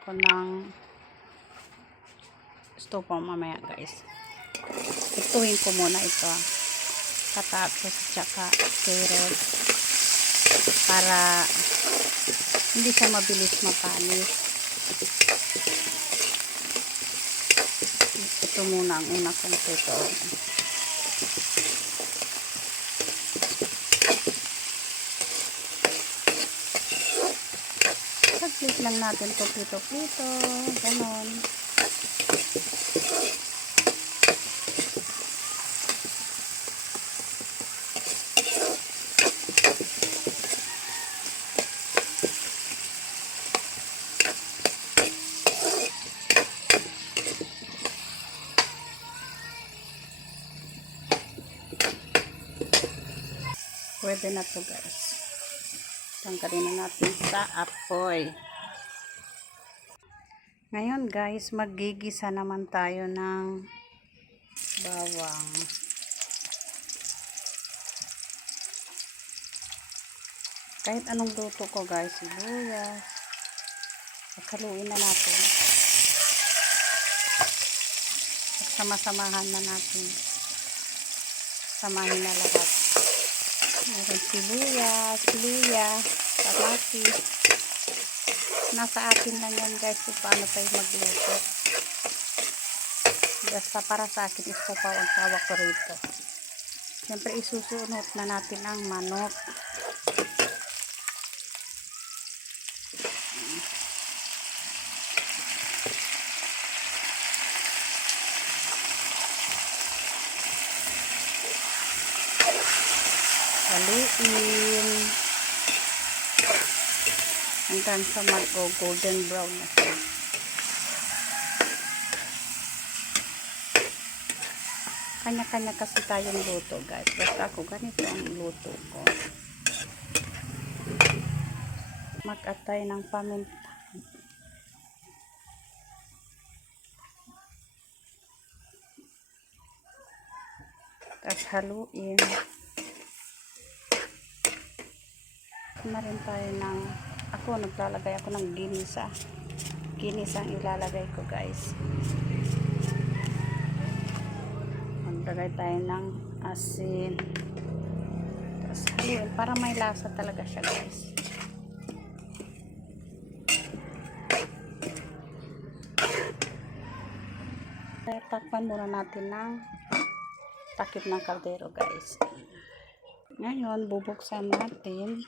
ako ng stopa mamaya guys. Ituhin ko muna ito. Patatas tsaka carrots para hindi siya mabilis mapanis. Ito muna ang una kong ito. Saglit lang natin ito plito-plito. Ganon. Pwede na to guys. Tanggalin na natin sa apoy. Ngayon guys, maggigisa naman tayo ng bawang. Kahit anong luto ko guys, sibuyas. Pagkaluin na natin. Sama-samahan na natin. Samahin na lahat. Meron sibuyas, luya, kamatis. Nasa atin lang yan guys kung paano tayo magluto. Basta para sa akin, iskopaw ang tawag ko rito. Siyempre isusunod na natin ang manok. Haluin hanggang sa mag-golden brown na siya. Kanya-kanya kasi tayong luto guys. Basta ako ganito ang luto ko. Mag-atay ng paminta. Tapos haluin. Na rin tayo ng naglalagay ako ng ginisa. Ginisa ang ilalagay ko guys. Maglagay tayo ng asin. Tapos haluin para may lasa talaga siya guys. Takpan muna natin ng takip ng kaldero guys. Ngayon bubuksan natin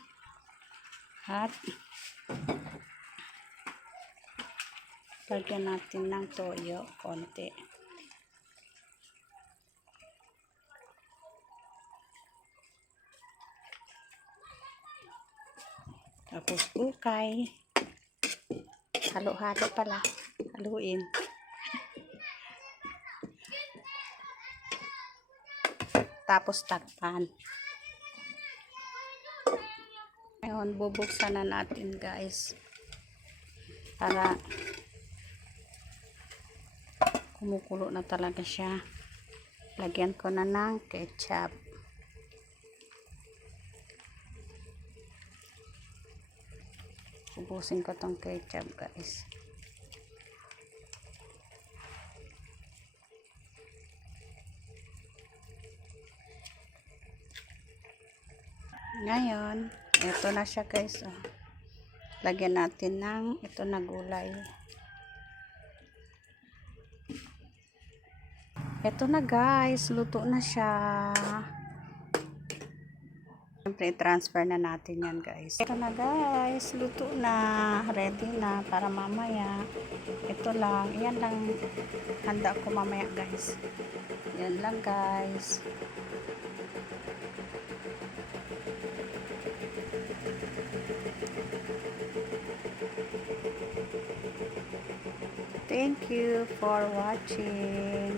at lagyan natin ng toyo konti. Tapos ukay. Halo-halo pala. Haluin. Tapos takpan. Ngayon, bubuksan na natin guys. Para kumukulo na talaga siya. Lagyan ko na ng ketchup. Ubusin ko tong ketchup guys. Ngayon, ito na siya guys. Lagyan natin ng ito na gulay. Ito na guys, luto na siya. Siyempre, transfer na natin yan guys. Ito na guys, luto na. Ready na para mamaya. Ito lang, yan lang handa ko mamaya guys. Yan lang guys. Thank you for watching.